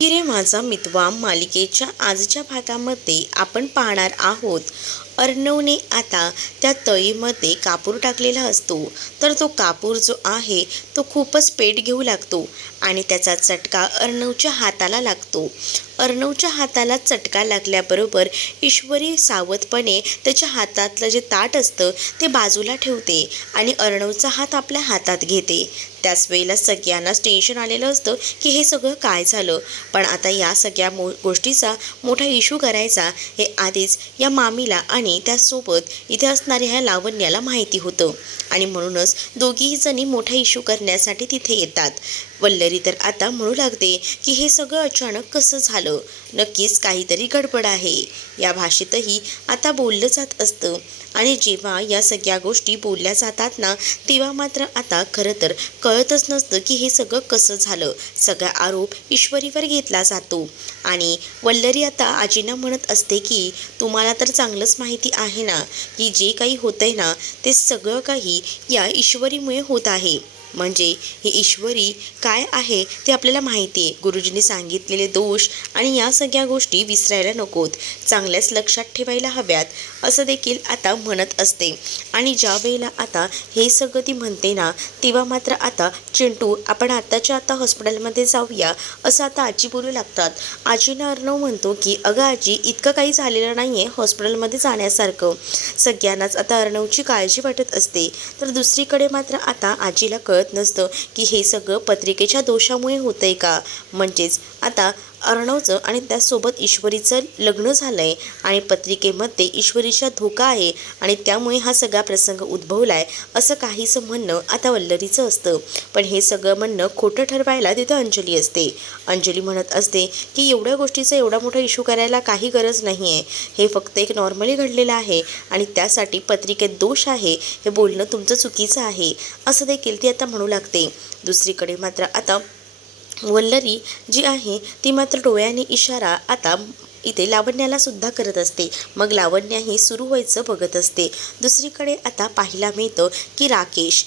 रे माझा मितवा मालिकेच्या आजच्या भागामध्ये आपण पाहणार आहोत. अर्णवने आता त्या तळीमध्ये कापूर टाकलेला असतो. तर तो कापूर जो आहे तो खूपच पेट घेऊ लागतो आणि त्याचा चटका अर्णवच्या हाताला लागतो. अर्णवच्या हाताला चटका लागल्याबरोबर ईश्वरी सावधपणे त्याच्या हातातलं जे ताट असतं ते बाजूला ठेवते आणि अर्णवचा हात आपल्या हातात घेते. त्याच वेळेला सगळ्यांनाच टेन्शन आलेलं असतं की हे सगळं काय झालं. पण आता या सगळ्या गोष्टीचा मोठा इश्यू करायचा हे आधीच या मामीला आणि त्यासोबत इथे असणाऱ्या ह्या लावण्याला माहिती होतं आणि म्हणूनच दोघीही जणी मोठा इश्यू करण्यासाठी तिथे येतात. वल्लरी तर आता म्हणू लागते की हे सगळं अचानक कसं झालं, नक्कीच काहीतरी गडबड आहे. या भाषेतही आता बोललं जात असतं आणि जेव्हा या सगळ्या गोष्टी बोलल्या जातात ना, तेव्हा मात्र आता खरं तर कळतच नसतं की हे सगळं कसं झालं. सगळा आरोप ईश्वरीवर घेतला जातो आणि वल्लरी आता आजींना म्हणत असते की तुम्हाला तर चांगलंच माहिती आहे ना की जे काही होतंय ना ते सगळं काही या ईश्वरीमुळे होत आहे. म्हणजे ही ईश्वरी काय आहे ते आपल्याला माहिती आहे. गुरुजींनी सांगितलेले दोष आणि या सगळ्या गोष्टी विसरायला नकोत, चांगल्याच लक्षात ठेवायला हव्यात असं देखील आता म्हणत असते. आणि ज्या वेळेला आता हे सगळं ती म्हणते ना, तेव्हा मात्र आता चिंटू आपण आताच्या आता हॉस्पिटलमध्ये जाऊया असं आता आजी बोलू लागतात. आजीनं अर्णव म्हणतो की अगं आजी इतकं काही झालेलं नाही आहे हॉस्पिटलमध्ये जाण्यासारखं. सगळ्यांनाच आता अर्णवची काळजी वाटत असते. तर दुसरीकडे मात्र आता आजीला कळत नसतं की हे सगळं पत्रिकेच्या दोषामुळे होतंय का. म्हणजेच आता अर्णवचं आणि त्यासोबत ईश्वरीचं लग्न झालं आहे आणि पत्रिकेमध्ये ईश्वरीचा धोका आहे आणि त्यामुळे हा सगळा प्रसंग उद्भवला आहे असं काहीसं म्हणणं आता वल्लरीचं असतं. पण हे सगळं म्हणणं खोटं ठरवायला तिथं अंजली असते. अंजली म्हणत असते की एवढ्या गोष्टीचा एवढा मोठा इश्यू करायला काही गरज नाही आहे, हे फक्त एक नॉर्मली घडलेलं आहे आणि त्यासाठी पत्रिकेत दोष आहे हे बोलणं तुमचं चुकीचं आहे असं देखील ती आता म्हणू लागते. दुसरीकडे मात्र आता वल्लरी जी आहे ती मात्र डोळ्याने इशारा आता इथे लावण्याला सुद्धा करत असते. मग लावण्याही सुरू व्हायचं बघत असते. दुसरीकडे आता पाहायला मिळतं की राकेश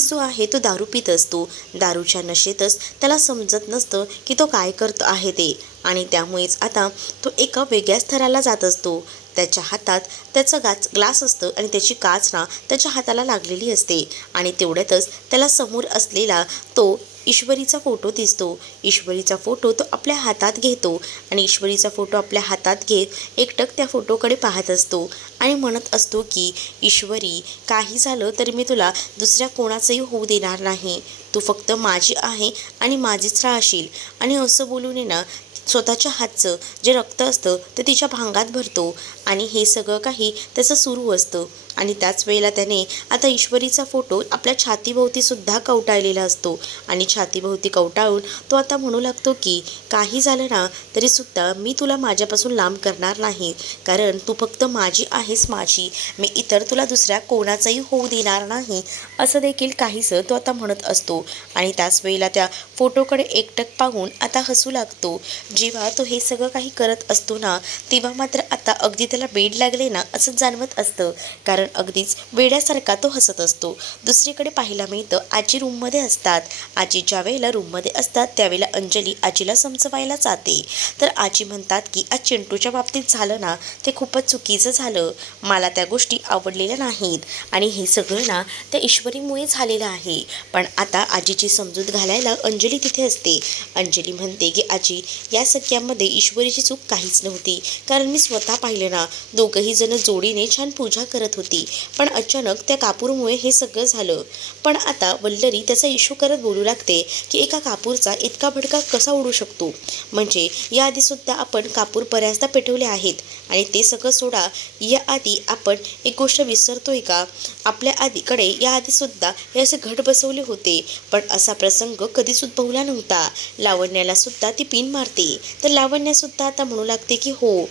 जो आहे तो दारू पित असतो. दारूच्या नशेतच त्याला समजत नसतं की तो काय करतो आहे ते आणि त्यामुळेच आता तो एका वेगळ्या स्तराला जात असतो. त्याच्या हातात त्याचं ग्लास असतं आणि त्याची काच ना त्याच्या हाताला लागलेली असते आणि तेवढ्यातच त्याला समोर असलेला तो ईश्वरीचा फोटो दिसतो. ईश्वरीचा फोटो तो आपल्या हातात घेतो आणि ईश्वरीचा फोटो आपल्या हातात घेत एकटक त्या फोटोकडे पाहत असतो आणि म्हणत असतो की ईश्वरी काही झालं तरी मी तुला दुसऱ्या कोणाचंही होऊ देणार नाही, तू फक्त माझी आहे आणि माझीच राहशील. आणि असं बोलून ना स्वतःच्या हातचं जे रक्त असतं ते तिच्या भांगात भरतो आणि हे सगळं काही त्याचं सुरू असतं. आणि त्याच वेळेला त्याने आता ईश्वरीचा फोटो आपल्या छातीभोवती सुद्धा कवटाळलेला असतो आणि छातीभोवती कवटाळून तो आता म्हणू लागतो की काही झालं ना तरीसुद्धा मी तुला माझ्यापासून लांब करणार नाही, कारण तू फक्त माझी आहेस माझी, मी इतर तुला दुसऱ्या कोणाचाही होऊ देणार नाही असं देखील काहीसं तो आता म्हणत असतो. आणि त्याच वेळेला त्या फोटोकडे एकटक पाहून आता हसू लागतो. जेव्हा तो हे सगळं काही करत असतो ना तेव्हा मात्र आता अगदी त्याला वेड लागले ना असं जाणवत असतं, कारण अगदीच वेड्यासारखा तो हसत असतो. दुसरीकडे पाहायला मिळतं आजी रूममध्ये असतात. आजी ज्या वेळेला रूममध्ये असतात त्यावेळेला अंजली आजीला समजवायला जाते. तर आजी म्हणतात की आज चिंटूच्या बाबतीत झालं ना ते खूपच चुकीचं झालं, मला त्या गोष्टी आवडलेल्या नाहीत आणि हे सगळं ना त्या ईश्वरीमुळे झालेलं आहे. पण आता आजीची समजूत घालायला अंजली तिथे असते. अंजली म्हणते की आजी या सगळ्यामध्ये ईश्वरीची चूक काहीच नव्हती, कारण मी स्वतः पाहिलं ना दोघंही जण जोडीने छान पूजा करत होती, पण अचानक त्या कापूरमुळे हे सगळं झालं. पण आता वल्लरी त्याचा इश्यू करत बोलू लागते की एका कापूरचा इतका भडका कसा उडू शकतो, म्हणजे याआधीसुद्धा आपण कापूर बऱ्याचदा पेटवले आहेत आणि ते सगळं सोडा, याआधी आपण एक गोष्ट विसरतोय का, आपल्या आधीकडे याआधीसुद्धा हे असे घट बसवले होते पण असा प्रसंग कधीच उद्भवला नव्हता. लावण्याला सुद्धा ती पिन मारते तर लावण्यासुद्धा आता म्हणू लागते की हो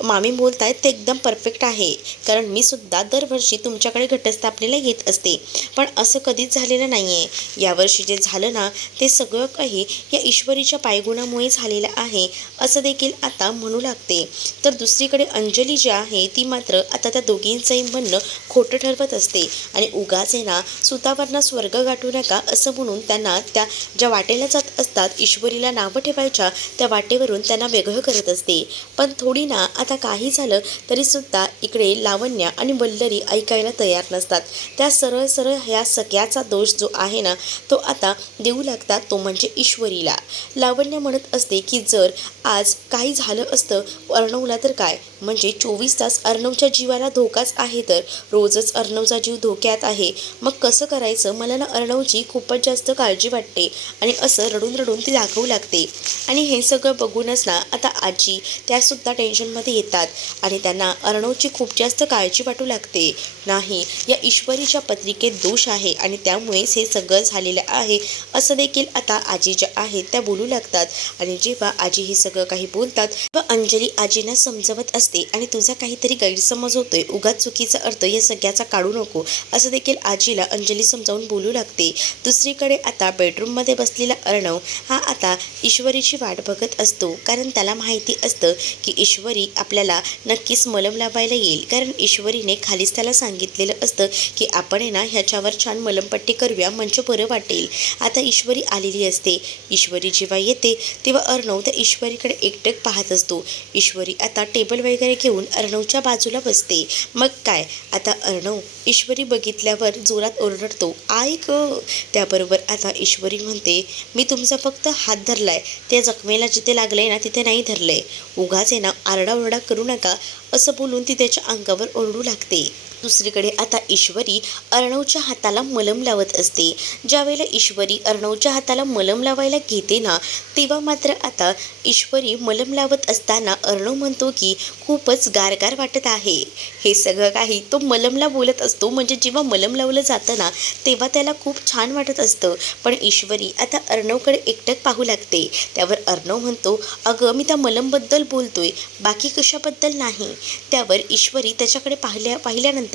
मामी बोलतायत ते एकदम परफेक्ट आहे, कारण मी सुद्धा दरवर्षी तुमच्याकडे घटस्थापनेला येत असते, पण असं कधीच झालेलं नाही आहे. यावर्षी जे झालं ना ते सगळं काही या ईश्वरीच्या पायगुणामुळे झालेलं आहे असं देखील आता म्हणू लागते. तर दुसरीकडे अंजली जी आहे ती मात्र आता त्या दोघींचंही म्हणणं खोटं ठरवत असते आणि उगाच आहे ना सुतावरना स्वर्ग गाठू नका असं म्हणून त्यांना त्या ज्या वाटेला जात असतात ईश्वरीला नावं ठेवायच्या त्या वाटेवरून त्यांना वेगळं करत असते. पण थोडी ना आता काही झालं तरीसुद्धा इकडे लावण्या आणि वल्लरी ऐकायला तयार नसतात. त्या सरळ सरळ ह्या सगळ्याचा दोष जो आहे ना तो आता देऊ लागतात, तो म्हणजे ईश्वरीला. लावण्य म्हणत असते की जर आज काही झालं असतं अर्णवला तर काय, म्हणजे 24 तास अर्णवच्या जीवाला धोकाच आहे, तर रोजच अर्णवचा जीव धोक्यात आहे, मग कसं करायचं. मला ना अर्णवची खूपच जास्त काळजी वाटते आणि असं रडून रडून ती दाखवू लागते. आणि हे सगळं बघूनच ना आता आजी त्यासुद्धा टेन्शनमध्ये येतात आणि त्यांना अर्णवची खूप जास्त काळजी वाटू लागते. नाही, या ईश्वरीच्या पत्रिकेत दोष आहे आणि त्यामुळेच हे सगळं झालेलं आहे असं देखील आता आजी ज्या आहेत त्या बोलू लागतात. आणि जेव्हा आजी हे सगळं काही बोलतात तेव्हा अंजली आजींना समजवत असते आणि तुझा काहीतरी गैरसमज होतोय, उगाच चुकीचा अर्थ या सगळ्याचा काढू नको असं देखील आजीला अंजली समजावून बोलू लागते. दुसरीकडे आता बेडरूममध्ये बसलेला अर्णव हा आता ईश्वरीची वाट बघत असतो, कारण त्याला माहिती असतं की ईश्वरी आपल्याला नक्कीच मलम लावायला येईल, कारण ईश्वरीने खालीच त्याला सांगितलेलं असतं की आपण आहे ना ह्याच्यावर छान मलमपट्टी करूया म्हणजे बरं वाटेल. आता ईश्वरी आलेली असते. ईश्वरी जेव्हा येते तेव्हा अर्णव त्या ईश्वरीकडे एकटक पाहत असतो. ईश्वरी आता टेबल वगैरे घेऊन अर्णवच्या बाजूला बसते. मग काय आता अर्णव ईश्वरी बघितल्यावर जोरात ओरडतो, आई ग. त्याबरोबर आता ईश्वरी म्हणते, मी तुमचा फक्त हात धरलाय, त्या जखमेला जिथे लागलंय ना तिथे नाही धरलंय, उगाच आहे ना आरडाओरडा करू नका असं बोलून ती त्याच्या अंगावर ओरडू लागते. दुसरीकडे आता ईश्वरी अर्णवच्या हाताला मलम लावत असते. ज्यावेळेला ईश्वरी अर्णवच्या हाताला मलम लावायला घेते ना तेव्हा मात्र आता ईश्वरी मलम लावत असताना अर्णव म्हणतो की खूपच गारगार वाटत आहे. हे सगळं काही तो मलमला बोलत असतो, म्हणजे जेव्हा मलम लावलं जातं ना तेव्हा त्याला खूप छान वाटत असतं. पण ईश्वरी आता अर्णवकडे एकटक पाहू लागते. त्यावर अर्णव म्हणतो, अगं मी त्या मलमबद्दल बोलतोय, बाकी कशाबद्दल नाही. त्यावर ईश्वरी त्याच्याकडे पाहिल्यानंतर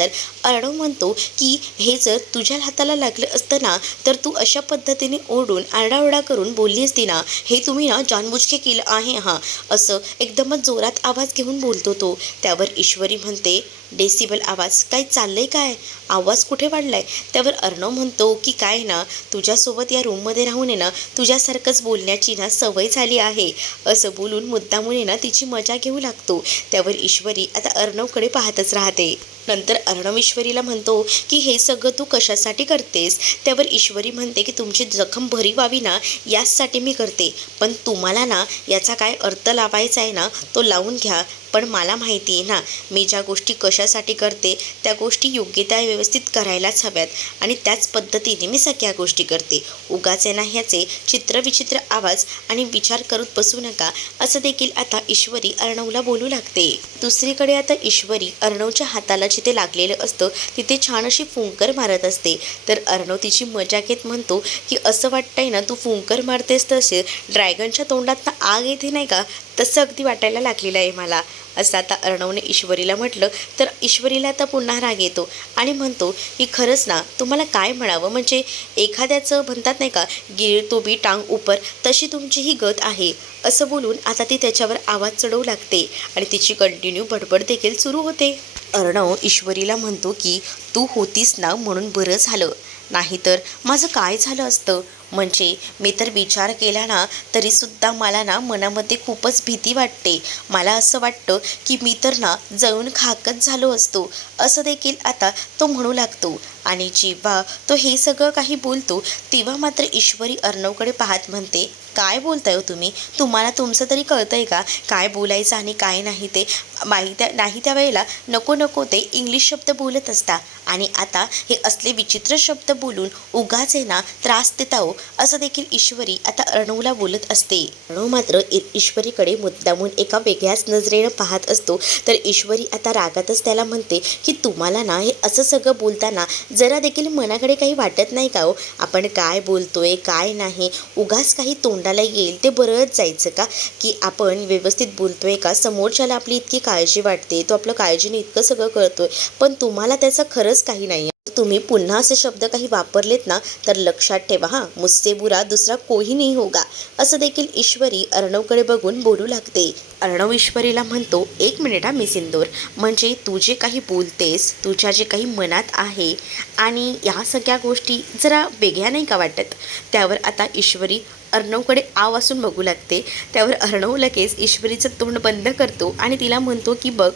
अर्णव म्हणतो की हे जर तुझ्या हाताला लागलं असतं ना तर तू अशा पद्धतीने ओरडून आरडाओरडा करून बोलली असती ना, हे तुम्ही ना जानबुजके केलं आहे हा, असं एकदमच जोरात आवाज घेऊन बोलतो तो. त्यावर ईश्वरी म्हणते, डेसिबल आवाज, काय चाललंय काय, आवाज कुठे वाढलाय. त्यावर अर्णव म्हणतो की काय ना तुझ्यासोबत या रूममध्ये राहून आहे ना तुझ्यासारखंच बोलण्याची ना सवय झाली आहे असं बोलून मुद्दामून ना तिची मजा घेऊ लागतो. त्यावर ईश्वरी आता अर्णवकडे पाहतच राहते. नंतर अर्णव ईश्वरीला म्हणतो की हे सगळं तू कशासाठी करतेस. त्यावर ईश्वरी म्हणते की तुमची जखम भरी व्हावी ना याचसाठी मी करते, पण तुम्हाला ना याचा काय अर्थ लावायचा आहे ना तो लावून घ्या, पण मला माहिती आहे ना मी ज्या गोष्टी कशासाठी करते त्या गोष्टी योग्य त्या व्यवस्थित करायलाच हव्यात आणि त्याच पद्धतीने मी सगळ्या गोष्टी करते. उगाच ना ह्याचे चित्रविचित्र आवाज आणि विचार करत बसू नका असं देखील आता ईश्वरी अर्णवला बोलू लागते. दुसरीकडे आता ईश्वरी अर्णवच्या हाताला जिथे लागलेलं असतं तिथे छान अशी फुंकर मारत असते. तर अर्णव तिची मजा घेत म्हणतो की असं वाटतंय ना तू फुंकर मारतेस तसे ड्रॅगनच्या तोंडात आग येते नाही का, तसं अगदी वाटायला लागलेलं आहे मला असं आता अर्णवने ईश्वरीला म्हटलं. तर ईश्वरीला आता पुन्हा राग येतो आणि म्हणतो की खरंच ना तुम्हाला काय म्हणावं, म्हणजे एखाद्याचं म्हणतात नाही का गिर तो बी टांग उपर, तशी तुमची ही गत आहे असं बोलून आता ती त्याच्यावर आवाज चढवू लागते आणि तिची कंटिन्यू बडबड देखील सुरू होते. अर्णव ईश्वरीला म्हणतो की तू होतीस ना म्हणून बरं झालं, नाहीतर माझं काय झालं असतं. म्हणजे मी तर विचार केला ना तरीसुद्धा मला ना मनामध्ये खूपच भीती वाटते. मला असं वाटतं की मी तर ना जळून खाकच झालो असतो असं देखील आता तो म्हणू लागतो. आणि जेव्हा तो हे सगळं काही बोलतो तेव्हा मात्र ईश्वरी अर्णवकडे पाहत म्हणते, काय बोलताय हो तुम्ही, तुम्हाला तुमचं तरी कळतंय का काय बोलायचं आणि काय नाही ते. नाही त्या वेळेला नको नको ते इंग्लिश शब्द बोलत असता आणि आता हे असले विचित्र शब्द बोलून उगाच आहे ना त्रास देता हो. असं देखील ईश्वरी आता अर्णवला बोलत असते. अर्णव मात्र ईश्वरीकडे मुद्दामून एका वेगळ्याच नजरेनं पाहत असतो. तर ईश्वरी आता रागातच त्याला म्हणते की तुम्हाला ना हे असं सगळं बोलताना जरा देखील मनाकडे काही वाटत नाही का हो? आपण काय बोलतोय काय नाही उगाच काही तोंडाला येईल ते बरंच जायचं का? की आपण व्यवस्थित बोलतोय का? समोरच्याला आपली इतकी काळजी वाटते, तो आपलं काळजीने इतकं सगळं करतोय, पण तुम्हाला त्याचं खरंच काही नाही. तुम्ही पुन्हा असे शब्द काही वापरलेत ना तर लक्षात ठेवा हां, मुझसे बुरा दुसरा कोही नहीं होगा. असं देखील ईश्वरी अर्णवकडे बघून बोलू लागते. अर्णव ईश्वरीला म्हणतो, एक मिनिट हा मी सिंदूर, म्हणजे तू जे काही बोलतेस तुझ्या जे काही मनात आहे आणि या सगळ्या गोष्टी जरा वेगळ्या नाही का वाटत? त्यावर आता ईश्वरी अर्णवकडे आव असून बघू लागते. त्यावर अर्णव लगेच ईश्वरीचं तोंड बंद करतो आणि तिला म्हणतो की बघ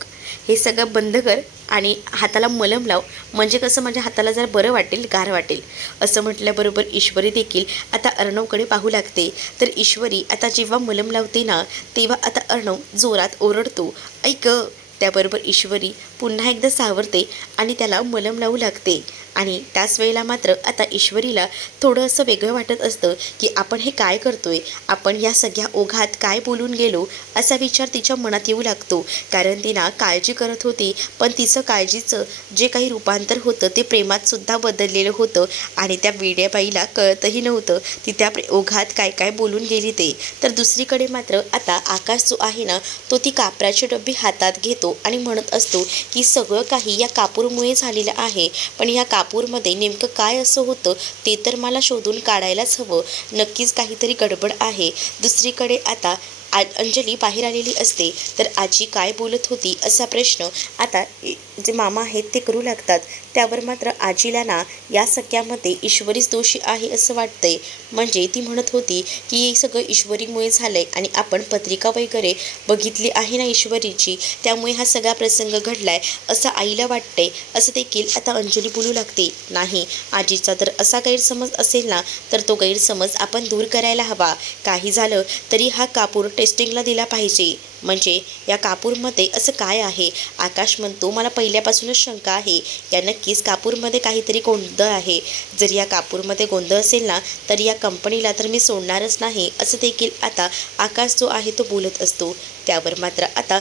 हे सगळं बंद कर आणि हाताला मलम लाव, म्हणजे कसं माझ्या हाताला जरा बरं वाटेल, गार वाटेल. असं म्हटल्याबरोबर ईश्वरी देखील आता अर्णवकडे पाहू लागते. तर ईश्वरी आता जेव्हा मलम लावते ना तेव्हा आता अर्णव जोरात ओरडतो, ऐक. त्याबरोबर ईश्वरी पुन्हा एकदा सावरते आणि त्याला मलम लावू लागते. आणि त्याच वेळेला मात्र आता ईश्वरीला थोडं असं वेगळं वाटत असतं की आपण हे काय करतोय, आपण या सगळ्या ओघात काय बोलून गेलो असा विचार तिच्या मनात येऊ लागतो. कारण ती ना काळजी करत होती, पण तिचं काळजीचं जे काही रूपांतर होतं ते प्रेमात सुद्धा बदललेलं होतं आणि त्या वेड्याबाईला कळतही नव्हतं ती त्या ओघात काय काय बोलून गेली ते. तर दुसरीकडे मात्र आता आकाश जो आहे ना तो ती कापराची डब्बी हातात घेतो आणि म्हणत असतो की सगळं काही या कापूरमुळे झालेलं आहे, पण या कापूरमध्ये नेमकं काय असं होतं ते तर मला शोधून काढायलाच हवं. नक्कीच काहीतरी गडबड आहे. दुसरीकडे आता अंजली बाहेर आलेली असते. तर आजी काय बोलत होती असा प्रश्न आता जे मामा आहेत ते करू लागतात. त्यावर मात्र आजीला ना या सगळ्यामध्ये ईश्वरीच दोषी आहे असं वाटतंय. म्हणजे ती म्हणत होती की हे सगळं ईश्वरीमुळे झालंय आणि आपण पत्रिका वगैरे बघितली आहे ना ईश्वरीची, त्यामुळे हा सगळा प्रसंग घडलाय असं आईला वाटतंय. असं देखील आता अंजली बोलू लागते. नाही, आजीचा जर असा गैरसमज असेल ना तर तो गैरसमज आपण दूर करायला हवा. काही झालं तरी हा कापूर टेस्टिंगला दिला पाहिजे. म्हणजे या कापूरमध्ये असं काय आहे? आकाश म्हणतो मला पहिल्यापासूनच शंका आहे, या नक्कीच कापूरमध्ये काहीतरी गोंधळ आहे. जर या कापूरमध्ये गोंधळ असेल ना तर या कंपनीला तर मी सोडणारच नाही. असं देखील आता आकाश जो आहे तो बोलत असतो. त्यावर मात्र आता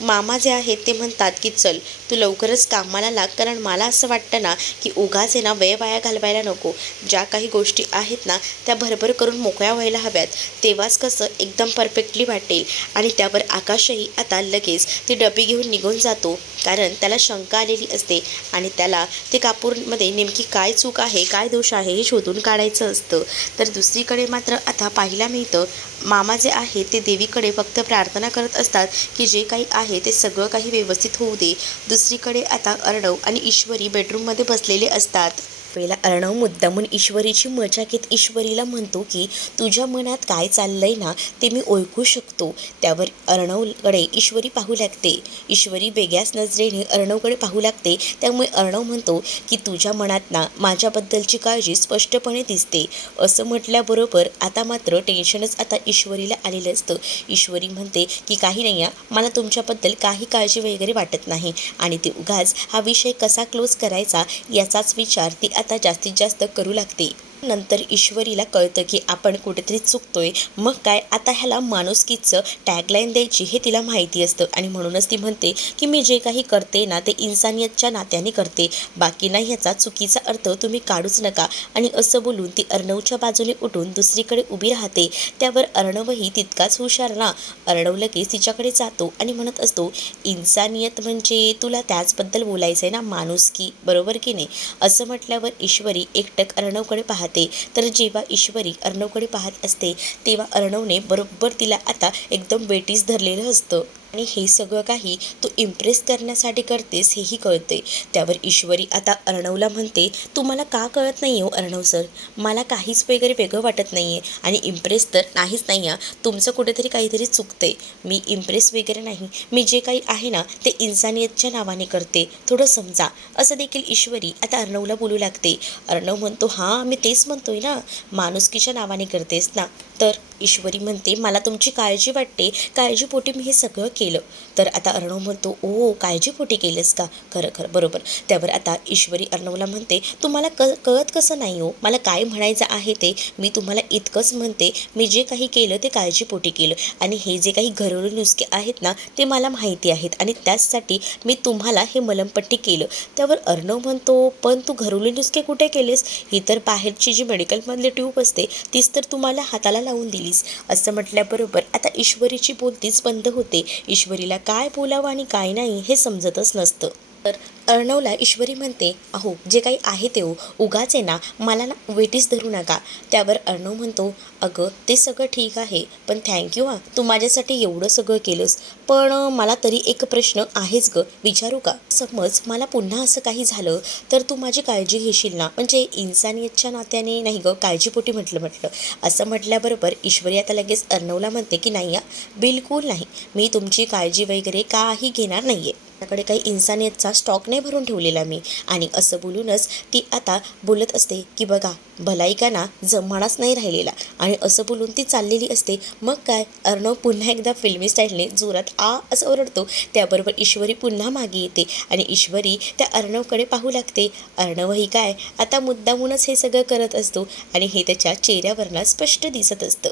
मामा जे आहेत ते म्हणतात की चल तू लवकरच कामाला लाग, कारण मला असं वाटतं ना की उगाच आहे ना वेळ वाया घालवायला नको. ज्या काही गोष्टी आहेत ना त्या भरभर करून मोकळ्या व्हायला हव्यात, तेव्हाच कसं एकदम परफेक्टली वाटेल. आणि त्यावर आकाशही आता लगेच ती डबी घेऊन निघून जातो, कारण त्याला शंका आलेली असते आणि त्याला ते कापूरमध्ये नेमकी काय चूक आहे काय दोष आहे हे शोधून काढायचं असतं. तर दुसरीकडे मात्र आता पाहायला मिळतं मामा जे आहे ते देवीकडे फक्त प्रार्थना करत असतात की जे काही आहे ते सगळं काही व्यवस्थित होऊ दे. दुसरीकडे आता अर्णव आणि ईश्वरी बेडरूममध्ये बसलेले असतात. पहिला अर्णव मुद्दामून ईश्वरीची मजा घेत ईश्वरीला म्हणतो की तुझ्या मनात काय चाललंय ना ते मी ओळखू शकतो. त्यावर अर्णवकडे ईश्वरी पाहू लागते. ईश्वरी वेगळ्याच नजरेने अर्णवकडे पाहू लागते. त्यामुळे अर्णव म्हणतो की तुझ्या मनात ना माझ्याबद्दलची काळजी स्पष्टपणे दिसते. असं म्हटल्याबरोबर आता मात्र टेन्शनच आता ईश्वरीला आलेलं असतं. ईश्वरी म्हणते की काही नाही आहे, मला तुमच्याबद्दल काही काळजी वगैरे वाटत नाही आणि ते उगाच हा विषय कसा क्लोज करायचा याचाच विचार ती आता जास्तीत जास्त करू लागते. नंतर ईश्वरीला कळतं की आपण कुठेतरी चुकतोय. मग काय आता ह्याला माणुसकीचं टॅगलाईन द्यायची हे तिला माहिती असतं आणि म्हणूनच ती म्हणते की मी जे काही करते ना ते इन्सानियतच्या नात्याने करते, बाकी नाही ह्याचा चुकीचा अर्थ तुम्ही काढूच नका. आणि असं बोलून ती अर्णवच्या बाजूने उठून दुसरीकडे उभी राहते. त्यावर अर्णवही तितकाच हुशार ना. अर्णव लगेच तिच्याकडे जातो आणि म्हणत असतो इन्सानियत म्हणजे तुला त्याचबद्दल बोलायचं आहे ना, माणुसकी, बरोबर की नाही? असं म्हटल्यावर ईश्वरी एकटक अर्णवकडे पाहते. तर जेव्हा ईश्वरी अर्णवकडे पाहत असते तेव्हा अर्णवने बरोबर तिला आता एकदम वेटीस धरलेलं असतं आणि हे सगळं काही तू इम्प्रेस करण्यासाठी करतेस हेही कळते. त्यावर ईश्वरी आता अर्णवला म्हणते तुम्हाला का कळत नाही हो अर्णव सर, मला काहीच वगैरे वेगळं वाटत नाही आहे आणि इम्प्रेस तर नाहीच नाही आहे, तुमचं कुठेतरी काहीतरी चुकते. मी इम्प्रेस वगैरे नाही, मी जे काही आहे ना ते इन्सानियतच्या नावाने करते, थोडं समजा. असं देखील ईश्वरी आता अर्णवला बोलू लागते. अर्णव म्हणतो हां मी तेच म्हणतोय ना, माणुसकीच्या नावाने करतेस ना. तर ईश्वरी म्हणते मला तुमची काळजी वाटते, काळजीपोटी मी हे सगळं केलं केलं. तर आता अर्णव म्हणतो, ओ काळजीपोटी केलंस का? खरं खरं बरोबर. त्यावर आता ईश्वरी अर्णवला म्हणते, तुम्हाला कळत कसं नाही हो, मला काय म्हणायचं आहे ते मी तुम्हाला इतकंच म्हणते, मी जे काही केलं ते काळजीपोटी केलं आणि हे जे काही घरेलू नुसके आहेत ना ते मला माहिती आहेत आणि त्याचसाठी मी तुम्हाला हे मलमपट्टी केलं. त्यावर अर्णव म्हणतो, पण तू घरेलू नुसके कुठे केलेस? ही तर बाहेरची जी मेडिकलमधली ट्यूब असते तीच तर तुम्हाला हाताला लावून दिलीस. असं म्हटल्याबरोबर आता ईश्वरीची बोलतीच बंद होते. ईश्वरीला काय बोलावं आणि काय नाही हे समजतच नसतं. तर अर्णवला ईश्वरी म्हणते, अहो जे काही आहे ते उगाच आहे ना मला ना वेटीस धरू नका. त्यावर अर्णव म्हणतो, अगं ते सगळं ठीक आहे पण थँक्यू हां, तू माझ्यासाठी एवढं सगळं केलंस. पण मला तरी एक प्रश्न आहेच गं, विचारू का? समज मला पुन्हा असं काही झालं तर तू माझी काळजी घेशील ना? म्हणजे इन्सानियतच्या नात्याने नाही गं, काळजीपोटी म्हटलं. असं म्हटल्याबरोबर ईश्वरी आता लगेच अर्णवला म्हणते की नाही बिलकुल नाही, मी तुमची काळजी वगैरे काही घेणार नाही आहे. त्याकडे काही इन्सानियतचा स्टॉक नाही भरून ठेवलेला मी. आणि असं बोलूनच ती आता बोलत असते की बघा भलाई का ना जमानाच नाही राहिलेला आणि असं बोलून ती चाललेली असते. मग काय अर्णव पुन्हा एकदा फिल्मी स्टाईलने जोरात असं ओरडतो. त्याबरोबर ईश्वरी पुन्हा मागे येते आणि ईश्वरी त्या अर्णवकडे पाहू लागते. अर्णवही काय आता मुद्दामूनच हे सगळं करत असतो आणि हे त्याच्या चेहऱ्यावरनं स्पष्ट दिसत असतं.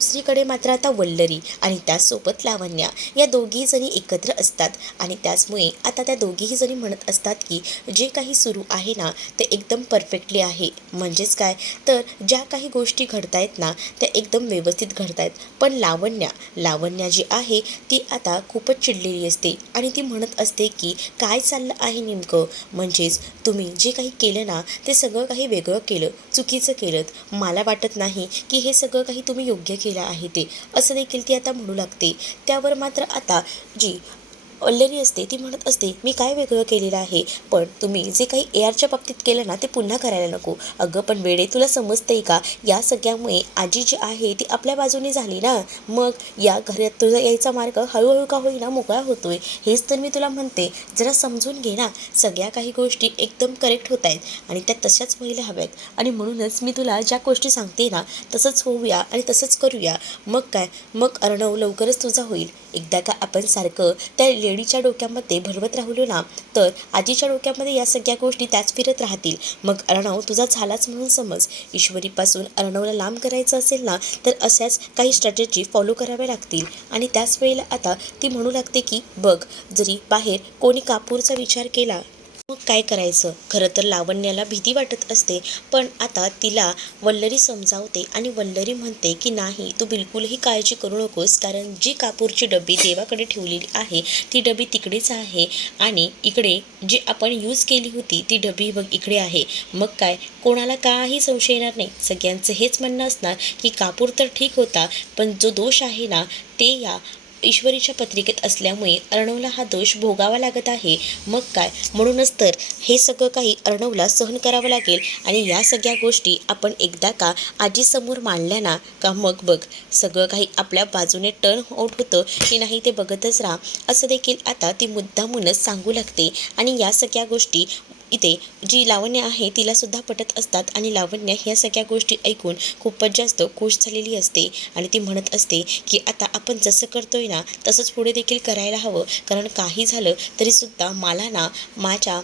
दुसरीकडे मात्र आता वल्लरी आणि त्याचसोबत लावण्या या दोघीही जणी एकत्र असतात आणि त्याचमुळे आता त्या दोघीही जणी म्हणत असतात की जे काही सुरू आहे ना ते एकदम परफेक्टली आहे. म्हणजेच काय तर ज्या काही गोष्टी घडतायत ना त्या एकदम व्यवस्थित घडतायत. पण लावण्या जी आहे ती आता खूपच चिडलेली असते आणि ती म्हणत असते की काय चाललं आहे नेमकं? म्हणजेच तुम्ही जे काही केलं ना ते सगळं काही वेगळं केलं, चुकीचं केलं. मला वाटत नाही की हे सगळं काही तुम्ही योग्य केलं आहे ते, असं देखील ती आता म्हणू लागते. त्यावर मात्र आता जी वल्लरी असते ती म्हणत असते, मी काय वेगळं केलेलं आहे? पण तुम्ही जे काही ARच्या बाबतीत केलं ना ते पुन्हा करायला नको. अगं पण वेडे तुला समजतंय का? या सगळ्यामुळे आजी जी आहे ती आपल्या बाजूने झाली ना, मग या घरात तुझा यायचा मार्ग हळूहळू का होईना मोकळा होतोय. हेच तर मी तुला म्हणते, जरा समजून घे ना. सगळ्या काही गोष्टी एकदम करेक्ट होत आहेत आणि त्या तशाच व्हायला हव्यात आणि म्हणूनच मी तुला ज्या गोष्टी सांगते ना तसंच होऊया आणि तसंच करूया. मग काय, मग अर्णव लवकरच तुझा होईल. एकदा का आपण सारखं त्या लेडीच्या डोक्यामध्ये भरवत राहिलो ना तर आजीच्या डोक्यामध्ये या सगळ्या गोष्टी त्याच फिरत राहतील. मग अर्णव तुझा झालाच म्हणून समज. ईश्वरीपासून अर्णवला लांब करायचं असेल ना तर अशाच काही स्ट्रॅटेजी फॉलो कराव्या लागतील. आणि त्याच वेळेला आता ती म्हणू लागते की बघ जरी बाहेर कोणी कापूरचा विचार केला मग काय करायचं? खरं तर लावण्याला भीती वाटत असते पण आता तिला वल्लरी समजावते आणि वल्लरी म्हणते की नाही तू बिलकुलही काळजी करू नकोस, कारण जी कापूरची डबी देवाकडे ठेवलेली आहे ती डबी तिकडेच आहे आणि इकडे जी आपण यूज केली होती ती डबी बघ इकडे आहे. मग काय, कोणाला काही संशय येणार नाही. सगळ्यांचं हेच म्हणणं असणार की कापूर तर ठीक होता पण जो दोष आहे ना ते या ईश्वरीच्या पत्रिकेत असल्यामुळे अर्णवला हा दोष भोगावा लागत आहे. मग काय, म्हणूनच तर हे सगळं काही अर्णवला सहन करावं लागेल आणि या सगळ्या गोष्टी आपण एकदा का आजीसमोर मांडल्या ना का मग बघ सगळं काही आपल्या बाजूने टर्न आउट होतं की नाही ते बघतच राहा, असं देखील आता ती मुद्दामूनच सांगू लागते. आणि या सगळ्या गोष्टी इथे जी लावण्य आहे तिलासुद्धा पटत असतात आणि लावण्य ह्या सगळ्या गोष्टी ऐकून खूपच जास्त खुश झालेली असते आणि ती म्हणत असते की आता आपण जसं करतोय ना तसंच पुढे देखील करायला हवं, कारण काही झालं तरीसुद्धा मला ना माझ्या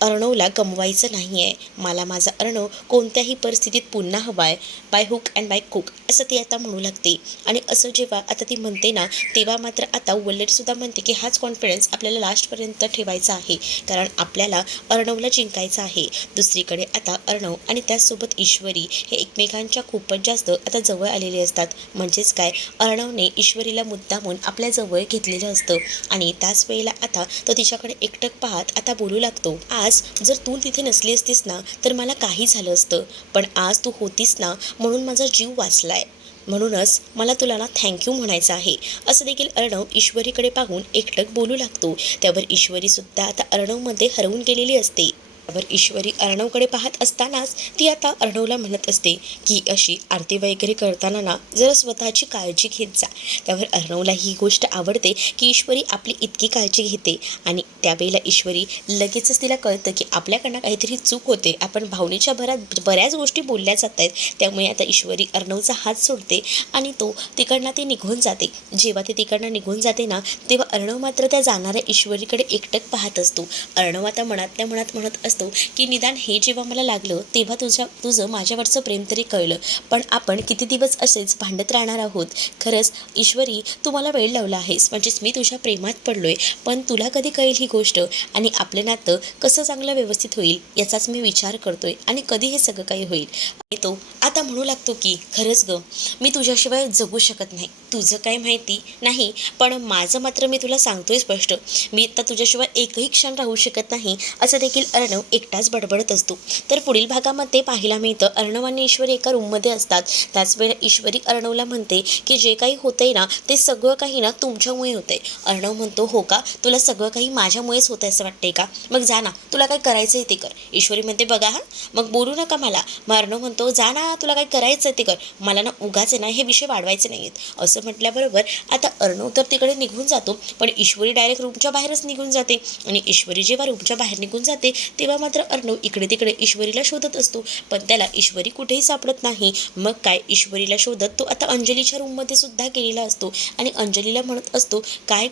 अर्णवला गमवायचं नाही आहे. मला माझा अर्णव कोणत्याही परिस्थितीत पुन्हा हवा आहे, बाय हुक अँड बाय कुक असं ती आता म्हणू लागते. आणि असं जेव्हा आता ती म्हणते ना तेव्हा मात्र आता वल्लरीसुद्धा म्हणते की हाच कॉन्फिडन्स आपल्याला लास्टपर्यंत ठेवायचा आहे, कारण आपल्याला अर्णवला जिंकायचं आहे. दुसरीकडे आता अर्णव आणि त्याचसोबत ईश्वरी हे एकमेकांच्या खूपच जास्त आता जवळ आलेले असतात. म्हणजेच काय, अर्णवने ईश्वरीला मुद्दामून आपल्या जवळ घेतलेलं असतं आणि त्याच वेळेला आता तो तिच्याकडे एकटक पाहत आता बोलू लागतो, आज जर तू तिथे नसली असतीस ना तर मला काही झालं असतं, पण आज तू होतीस ना म्हणून माझा जीव वाचलाय, म्हणूनच मला तुला ना थँक्यू म्हणायचं आहे. असं देखील अर्णव ईश्वरीकडे पाहून एकटक बोलू लागतो. त्यावर ईश्वरीसुद्धा आता अर्णवमध्ये हरवून गेलेली असते. वर ईश्वरी अर्णवकडे पाहत असतानाच ती आता अर्णवला म्हणत असते की अशी आरती वगैरे करताना ना जरा स्वतःची काळजी घेत जा. त्यावर अर्णवला ही गोष्ट आवडते की ईश्वरी आपली इतकी काळजी घेते आणि त्यावेळेला ईश्वरी लगेचच तिला कळतं की आपल्याकडनं काहीतरी चूक होते, आपण भावनेच्या भरात बऱ्याच गोष्टी बोलल्या जात आहेत. त्यामुळे आता ईश्वरी अर्णवचा हात सोडते आणि तो तिकडनं ती निघून जाते. जेव्हा ती तिकडनं निघून जाते ना तेव्हा अर्णव मात्र त्या जाणाऱ्या ईश्वरीकडे एकटक पाहत असतो. अर्णव आता मनातल्या मनात म्हणत असतो की निदान हे जेव्हा मला लागलं तेव्हा तुझं माझ्यावरचं प्रेम तरी कळलं, पण आपण किती दिवस असेच भांडत राहणार आहोत. खरंच ईश्वरी तू मला वेळ लावला आहेस, म्हणजेच मी तुझ्या प्रेमात पडलोय, पण तुला कधी कळेल ही गोष्ट आणि आपलं नातं कसं चांगलं व्यवस्थित होईल याचाच मी विचार करतोय आणि कधी हे सगळं काही होईल. आणि तो आता म्हणू लागतो की खरंच ग, मी तुझ्याशिवाय जगू शकत नाही. तुझं काय माहिती नाही, पण माझं मात्र मी तुला सांगतोय स्पष्ट, मी आता तुझ्याशिवाय एकही क्षण राहू शकत नाही, असं देखील अर्णव एकटाच बडबडत असतो. तर पुढील भागामध्ये पाहायला मिळतं अर्णव आणि ईश्वरी एका रूममध्ये असतात. त्याच वेळेला ईश्वरी अर्णवला म्हणते की जे काही होतंय ना ते सगळं काही ना तुमच्यामुळे होतंय. अर्णव म्हणतो हो का, तुला सगळं काही माझ्यामुळेच होतंय असं वाटतंय का, मग जा ना, तुला काय करायचंय ते कर. ईश्वरी म्हणते बघा हा, मग बोलू नका मला. मग अर्णव म्हणतो जा ना, तुला काय करायचंय ते कर, मला ना उगाच ना हे विषय वाढवायचे नाहीत. असं म्हटल्याबरोबर आता अर्णव तर तिकडे निघून जातो, पण ईश्वरी डायरेक्ट रूमच्या बाहेरच निघून जाते. आणि ईश्वरी जेव्हा रूमच्या बाहेर निघून जाते तेव्हा मात्र अर्णव इकडे तिकडे ईश्वरीला शोधत असतो, पण त्याला ईश्वरी कुठेही सापडत नाही. मग काय ईश्वरीला शोधत तो आता अंजलीच्या रूममध्ये सुद्धा गेलेला असतो आणि अंजलीला म्हणत असतो काय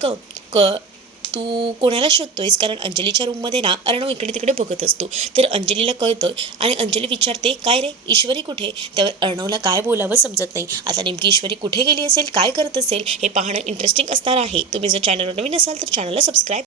तू कोणाला शोधतोयस, कारण अंजलीच्या रूममध्ये ना अर्णव इकडे तिकडे बघत असतो. तर अंजलीला कळतं आणि अंजली विचारते काय रे ईश्वरी कुठे. त्यावर अर्णवला काय बोलावं समजत नाही. आता नेमकी ईश्वरी कुठे गेली असेल, काय करत असेल हे पाहणं इंटरेस्टिंग असणार आहे. तुम्ही जर चॅनलवर नवीन असाल तर चॅनलला सबस्क्राईब